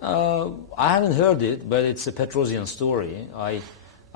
I haven't heard it, but it's a Petrosian story. I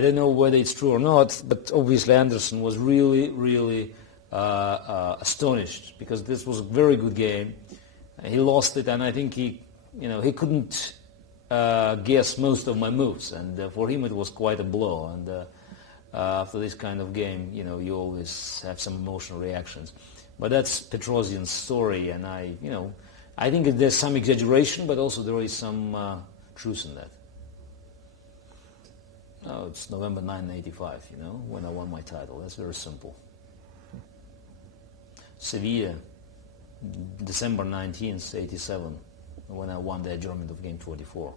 don't know whether it's true or not, but obviously Anderson was really astonished because this was a very good game. He lost it, and I think he couldn't guess most of my moves, and for him it was quite a blow. And after this kind of game, you always have some emotional reactions. But that's Petrosian's story, and I think there's some exaggeration, but also there is some truth in that. No, it's November 1985, when I won my title. That's very simple. Sevilla, December 19th, 87, when I won the adjournment of game 24.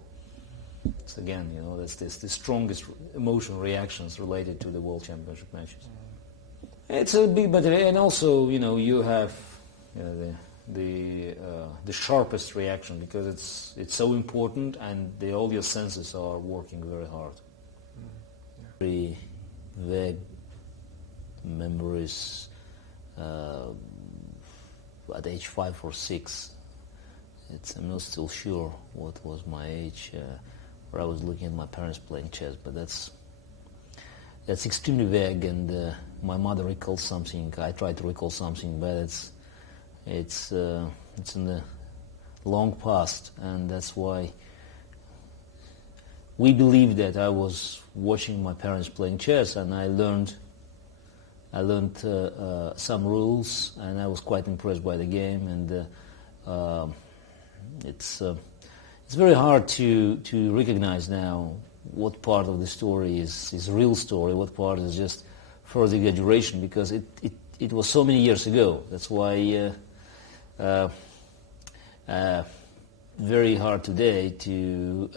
It's again, that's the strongest emotional reactions related to the World Championship matches. It's a big battle, and also, you have the sharpest reaction because it's so important, and all your senses are working very hard. Very vague memories at age 5 or 6. I'm not still sure what was my age, where I was looking at my parents playing chess, but that's extremely vague, and my mother recalls something. I try to recall something, but it's in the long past, and that's why we believe that I was watching my parents playing chess, and I learned some rules, and I was quite impressed by the game. And it's very hard to recognize now what part of the story is real story, what part is just further exaggeration, because it was so many years ago. That's why very hard today to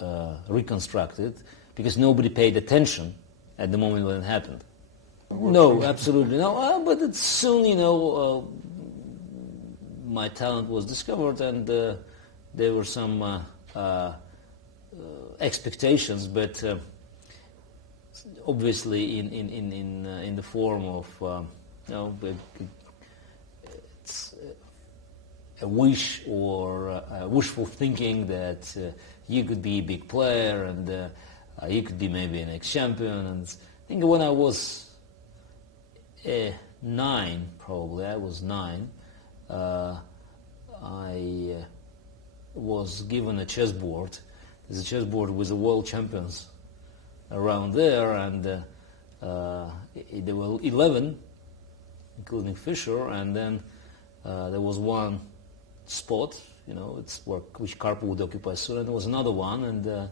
reconstruct it, because nobody paid attention at the moment when it happened. No, absolutely no. But it's soon, my talent was discovered, and there were some expectations, but obviously in the form of it's a wish or wishful thinking that you could be a big player, and you could be maybe an ex-champion. And I think when I was 9, probably, I was 9, I was given a chessboard. There's a chessboard with the world champions around there, and there were 11, including Fischer, and then there was one spot, it's which Karpov would occupy soon, and there was another one, and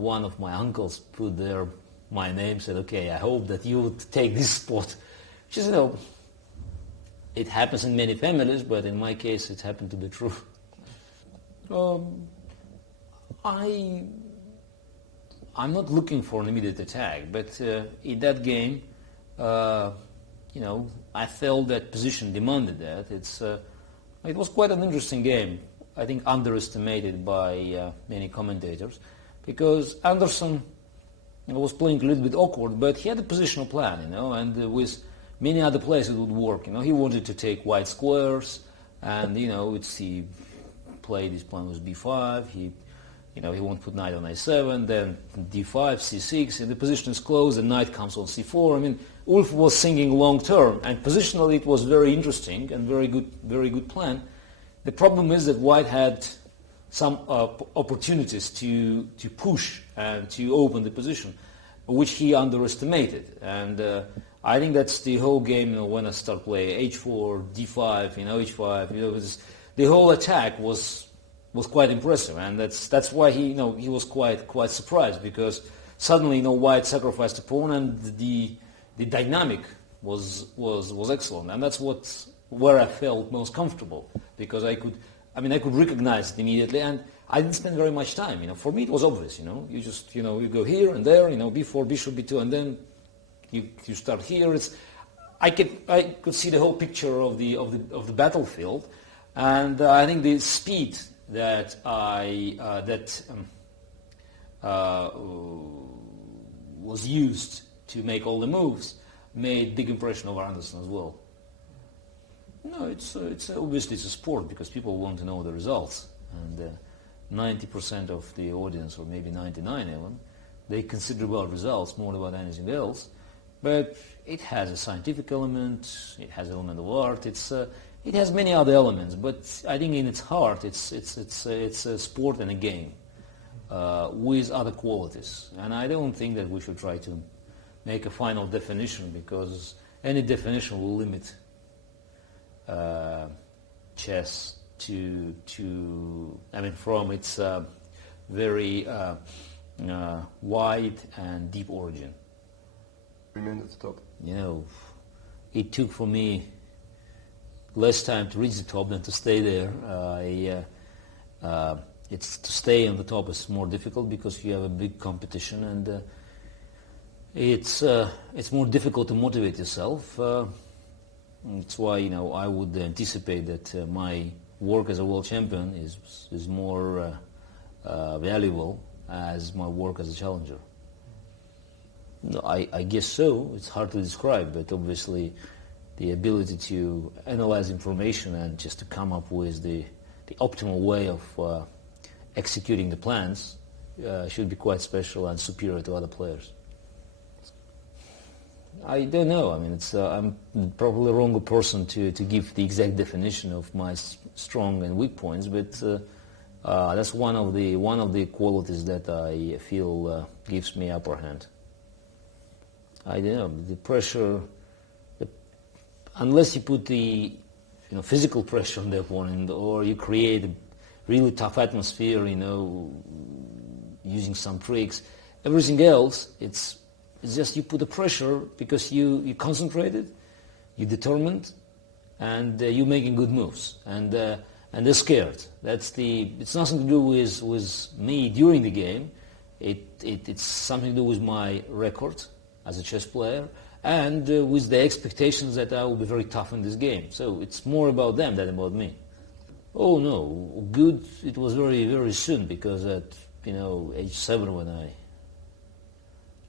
one of my uncles put there my name, said, okay, I hope that you would take this spot, which is, it happens in many families, but in my case it happened to be true. I'm not looking for an immediate attack, but in that game, I felt that position demanded that. It was quite an interesting game, I think underestimated by many commentators, because Anderson was playing a little bit awkward, but he had a positional plan, and with many other players it would work. He wanted to take white squares, and he played his plan with b5. He won't put knight on a7, then d5, c6, and the position is closed, and knight comes on c4. Ulf was thinking long term, and positionally it was very interesting and very good plan. The problem is that White had some opportunities to push and to open the position, which he underestimated. And I think that's the whole game. When I start playing h4, d5, h5, the whole attack was quite impressive, and that's why he was quite surprised, because suddenly White sacrificed a pawn, and the dynamic was excellent, and that's where I felt most comfortable, because I could recognize it immediately, and I didn't spend very much time. For me it was obvious. You just you go here and there, b4, bishop, b2, and then you start here. I could see the whole picture of the battlefield, and I think the speed that was used to make all the moves made big impression over Anderson as well. No, it's obviously it's a sport, because people want to know the results, and 90% of the audience, or maybe 99 even, they consider about results more about anything else. But it has a scientific element, it has an element of art, it has many other elements, but I think in its heart it's a sport and a game with other qualities. And I don't think that we should try to make a final definition, because any definition will limit chess from its very wide and deep origin. Remain at the top. It took for me less time to reach the top than to stay there. It's to stay on the top is more difficult because you have a big competition, and it's more difficult to motivate yourself. That's why I would anticipate that my work as a world champion is more valuable as my work as a challenger. I guess so. It's hard to describe, but obviously the ability to analyze information and just to come up with the optimal way of executing the plans should be quite special and superior to other players. I don't know. I'm probably the wrong person to give the exact definition of my strong and weak points, but that's one of the qualities that I feel gives me upper hand. I don't know, the pressure, unless you put the physical pressure on the opponent, or you create a really tough atmosphere, using some tricks, everything else, it's just you put the pressure because you concentrated, you're determined, and you're making good moves, and they're scared. It's nothing to do with me during the game. It's something to do with my record as a chess player, and with the expectations that I will be very tough in this game. So it's more about them than about me. Oh no, good. It was very, very soon, because at age 7, when I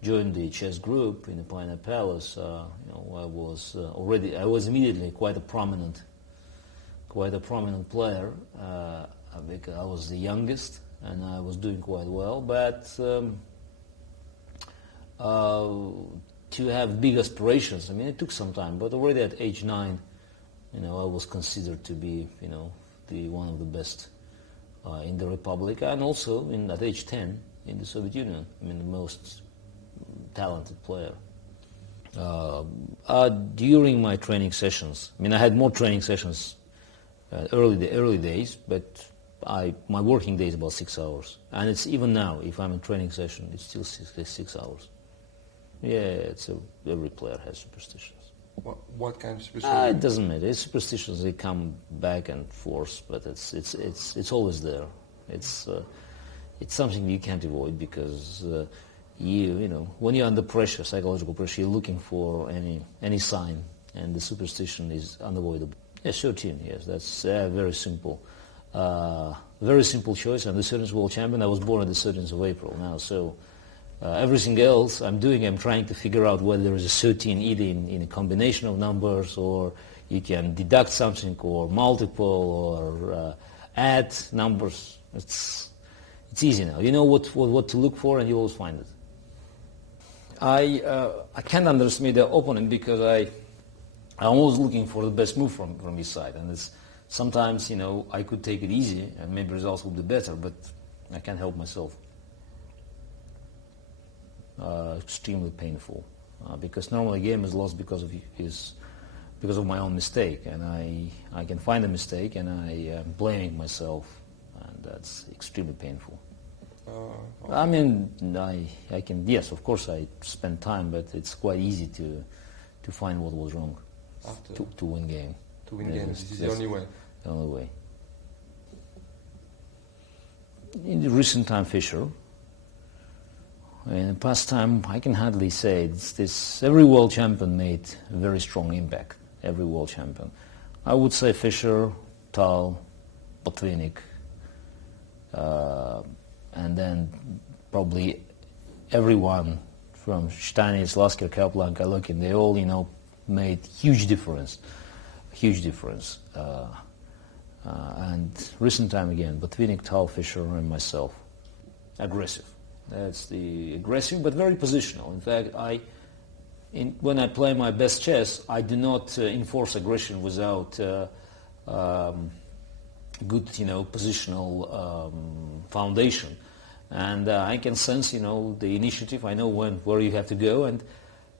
joined the chess group in the Pioneer Palace, I was immediately quite a prominent player. Because I was the youngest and I was doing quite well, but to have big aspirations, it took some time. But already at age 9, I was considered to be, the one of the best in the Republic, and also at age 10 in the Soviet Union. The most talented player. During my training sessions, I had more training sessions early days, but my working day is about 6 hours, and it's even now. If I'm in training session, it's still 6 hours. Yeah, every player has superstitions. What kind of superstitions? It doesn't matter. It's superstitions. They come back and forth, but it's always there. It's something you can't avoid, because when you're under pressure, psychological pressure, you're looking for any sign, and the superstition is unavoidable. Yeah, 13. Yes, that's very simple. Very simple choice. I'm the 13th world champion. I was born on the 13th of April now, so. Everything else I'm trying to figure out whether there is a 13 either in a combination of numbers, or you can deduct something, or multiple, or add numbers. It's easy now. You know what to look for, and you always find it. I can't underestimate the opponent, because I'm always looking for the best move from his side, and sometimes I could take it easy and maybe results would be better, but I can't help myself. Extremely painful, because normally a game is lost because of my own mistake, and I can find a mistake and I am blaming myself, and that's extremely painful. I can, yes, of course I spend time, but it's quite easy to find what was wrong to win game. To win games, this is the only way. The only way. In the recent time, Fischer. In the past time, I can hardly say every world champion made a very strong impact. Every world champion. I would say Fischer, Tal, Botvinnik, and then probably everyone from Stanis, Lasker, Kaplan, Kalokin. They all, made huge difference. Huge difference. and recent time again, but winning Tal Fischer and myself. Aggressive. That's the aggressive, but very positional. In fact, when I play my best chess, I do not enforce aggression without good, positional foundation. And I can sense, the initiative. I know where you have to go, and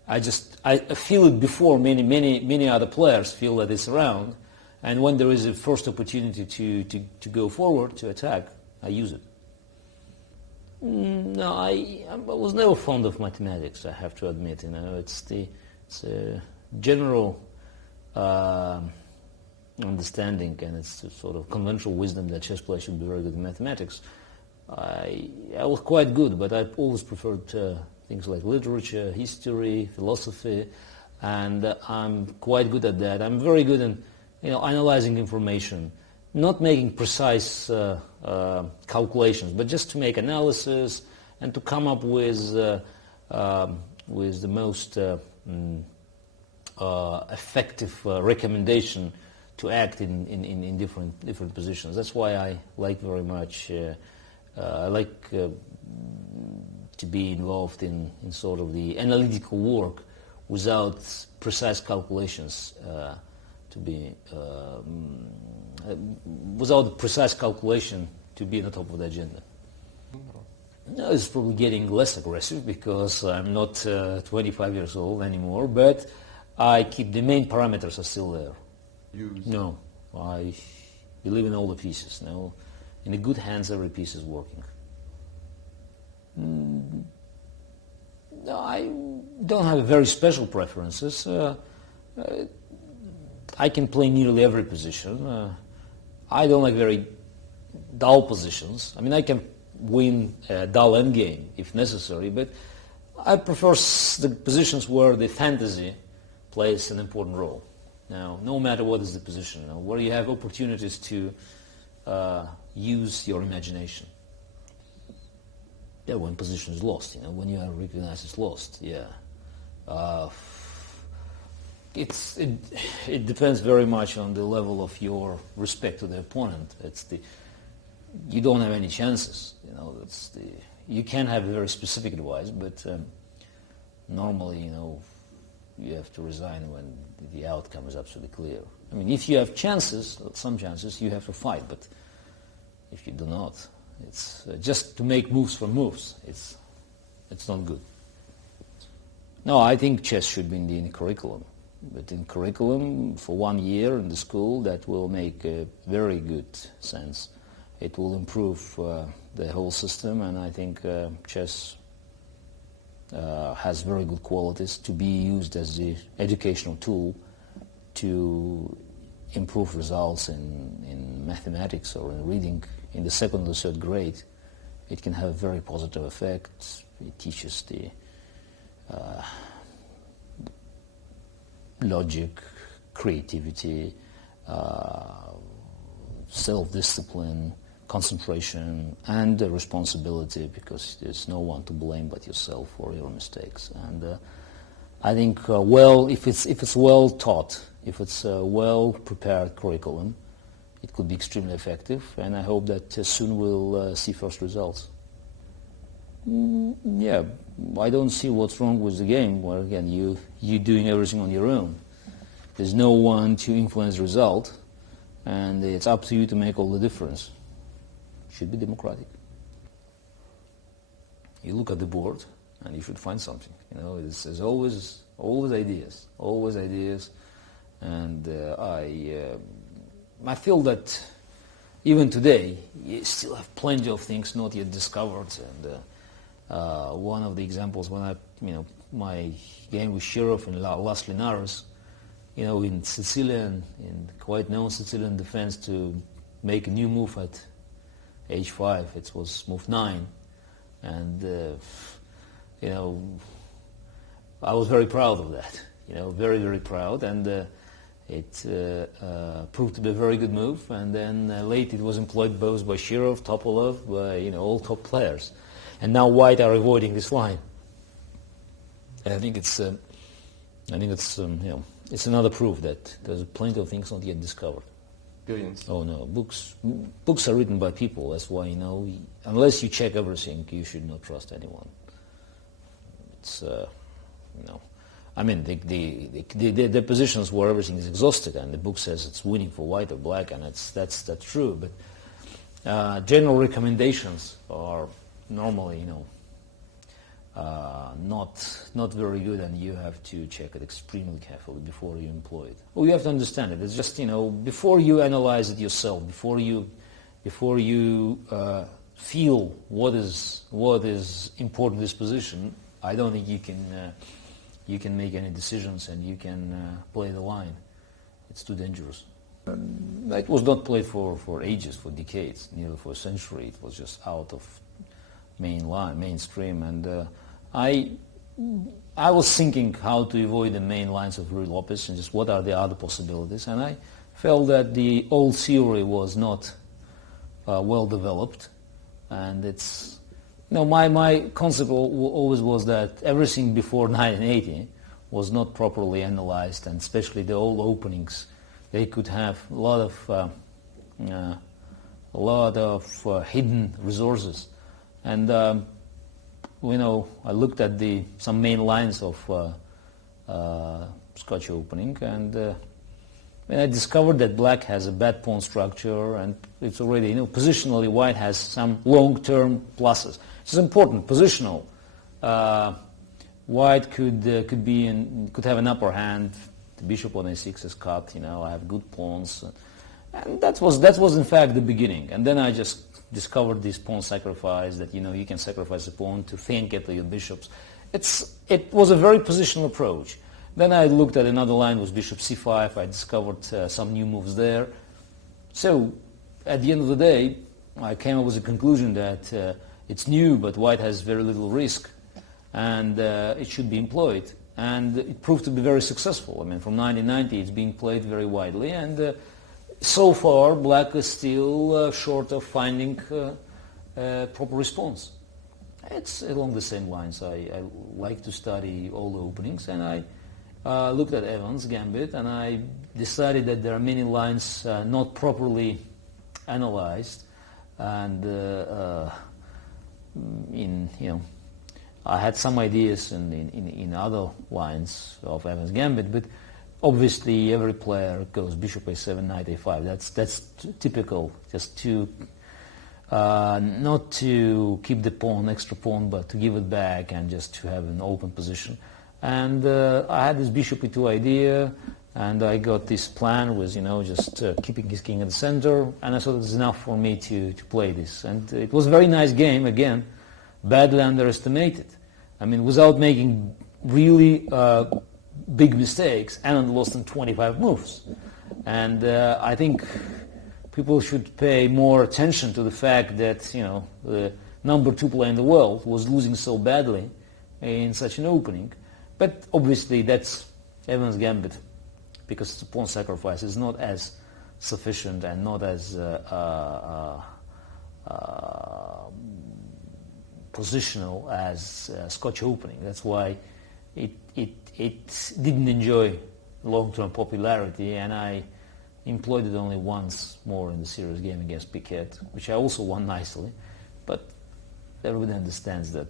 I feel it before many other players feel that it's around. And when there is a first opportunity to go forward, to attack, I use it. No, I was never fond of mathematics, I have to admit. It's a general understanding, and it's a sort of conventional wisdom that chess players should be very good in mathematics. I was quite good, but I always preferred things like literature, history, philosophy, and I'm quite good at that. I'm very good in analyzing information, not making precise calculations, but just to make analysis and to come up with the most effective recommendation to act in different positions. That's why I like very much. I like to be involved in sort of the analytical work without precise calculations. Without precise calculation to be on the top of the agenda. No, it's probably getting less aggressive because I'm not 25 years old anymore, but I keep the main parameters are still there. No, I believe in all the pieces. No, in the good hands, every piece is working. No, I don't have very special preferences. I can play nearly every position. I don't like very dull positions. I mean, I can win a dull endgame if necessary, but I prefer the positions where the fantasy plays an important role. Now, no matter what is the position, where you have opportunities to use your imagination. Yeah, when position is lost, when you recognize it's lost, yeah. It depends very much on the level of your respect to the opponent. You don't have any chances. You can have very specific advice, but normally, you have to resign when the outcome is absolutely clear. I mean, if you have chances, some chances, you have to fight. But if you do not, it's just to make moves for moves. It's not good. No, I think chess should be in the curriculum. But in curriculum, for 1 year in the school, that will make a very good sense. It will improve the whole system, and I think chess has very good qualities to be used as the educational tool to improve results in mathematics or in reading in the second or third grade. It can have a very positive effect. It teaches the logic, creativity, self-discipline, concentration, and responsibility, because there's no one to blame but yourself for your mistakes. And I think, if it's well taught, if it's a well-prepared curriculum, it could be extremely effective, and I hope that soon we'll see first results. Yeah, I don't see what's wrong with the game where, again, you're doing everything on your own. There's no one to influence the result, and it's up to you to make all the difference. Should be democratic. You look at the board, and you should find something. There's always ideas, and I feel that even today you still have plenty of things not yet discovered. And one of the examples when my game with Shirov in Las Linares, in Sicilian, in quite known Sicilian defense, to make a new move at h5, it was move 9, and I was very proud of that. Very, very proud, and it proved to be a very good move. And then late it was employed both by Shirov, Topolov, by all top players. And now White are avoiding this line. And I think it's another proof that there's plenty of things not yet discovered. Billions. Oh no, books are written by people. That's why, unless you check everything, you should not trust anyone. It's I mean, the positions where everything is exhausted, and the book says it's winning for white or black, and that's true. But general recommendations are normally, not very good, and you have to check it extremely carefully before you employ it. Well, you have to understand it. It's just, before you analyze it yourself, before you feel what is important in this position, I don't think you can make any decisions, and you can play the line. It's too dangerous. It was not played for ages, for decades, nearly for a century. It was just out of mainstream, and I was thinking how to avoid the main lines of Ruy Lopez and just what are the other possibilities, and I felt that the old theory was not well developed, and it's my concept always was that everything before 1980 was not properly analyzed, and especially the old openings, they could have a lot of hidden resources, and I looked at some main lines of Scotch opening, and when I discovered that black has a bad pawn structure, and it's already, positionally white has some long-term pluses. It's important, positional. White could have an upper hand. The bishop on a6 is cut. I have good pawns, and that was in fact the beginning. And then I just discovered this pawn sacrifice, that you can sacrifice a pawn to feint get to your bishops. It was a very positional approach. Then I looked at another line with bishop c5. I discovered some new moves there. So at the end of the day, I came up with a conclusion that it's new, but white has very little risk, and it should be employed. And it proved to be very successful. I mean, from 1990, it's being played very widely, and so far, black is still short of finding a proper response. It's along the same lines. I like to study all the openings, and I looked at Evans' gambit, and I decided that there are many lines not properly analyzed, and I had some ideas in other lines of Evans' gambit, but obviously every player goes bishop a7, knight a5. That's typical, just to not to keep the extra pawn, but to give it back and just to have an open position. And I had this bishop e2 idea, and I got this plan with just keeping his king at the center, and I thought it was enough for me to play this. And it was a very nice game, again, badly underestimated. I mean, without making really big mistakes, Anand lost in 25 moves. And I think people should pay more attention to the fact that, the number 2 player in the world was losing so badly in such an opening. But obviously that's Evans' gambit, because the pawn sacrifice is not as sufficient and not as positional as Scotch opening. That's why it didn't enjoy long-term popularity, and I employed it only once more in the serious game against Piquet, which I also won nicely. But everybody understands that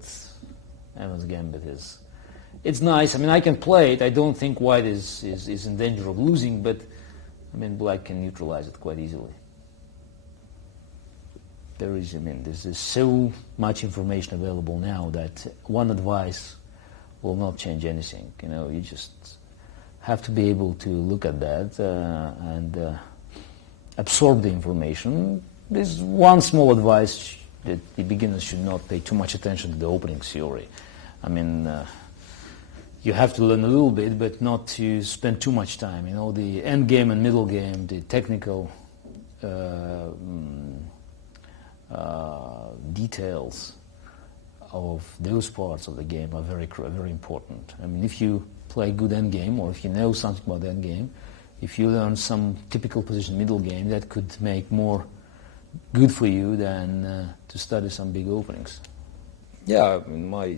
Evans' gambit it's nice. I mean, I can play it. I don't think white is in danger of losing, but I mean, black can neutralize it quite easily. There's so much information available now that one advice will not change anything. You just have to be able to look at that and absorb the information. There's one small advice, that the beginners should not pay too much attention to the opening theory. I mean, you have to learn a little bit, but not to spend too much time. The end game and middle game, the technical details of those parts of the game are very, very important. I mean, if you play good endgame, or if you know something about endgame, if you learn some typical position middle game, that could make more good for you than to study some big openings. Yeah, I mean, my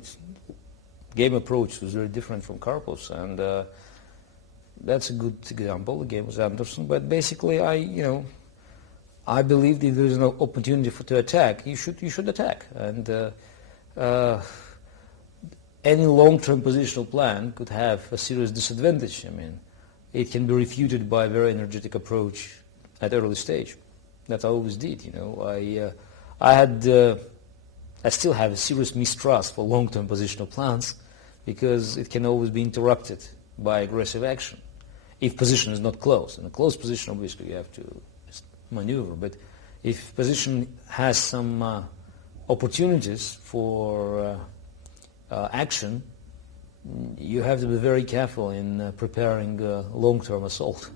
game approach was very different from Karpov's, and that's a good example. The game was Anderson, but basically I I believe if there is an opportunity to attack, you should attack. And any long-term positional plan could have a serious disadvantage. I mean, it can be refuted by a very energetic approach at early stage. That I always did. I still have a serious mistrust for long-term positional plans because it can always be interrupted by aggressive action if position is not close. In a close position, obviously, you have to maneuver. But if position has some opportunities for action, you have to be very careful in preparing a long-term assault.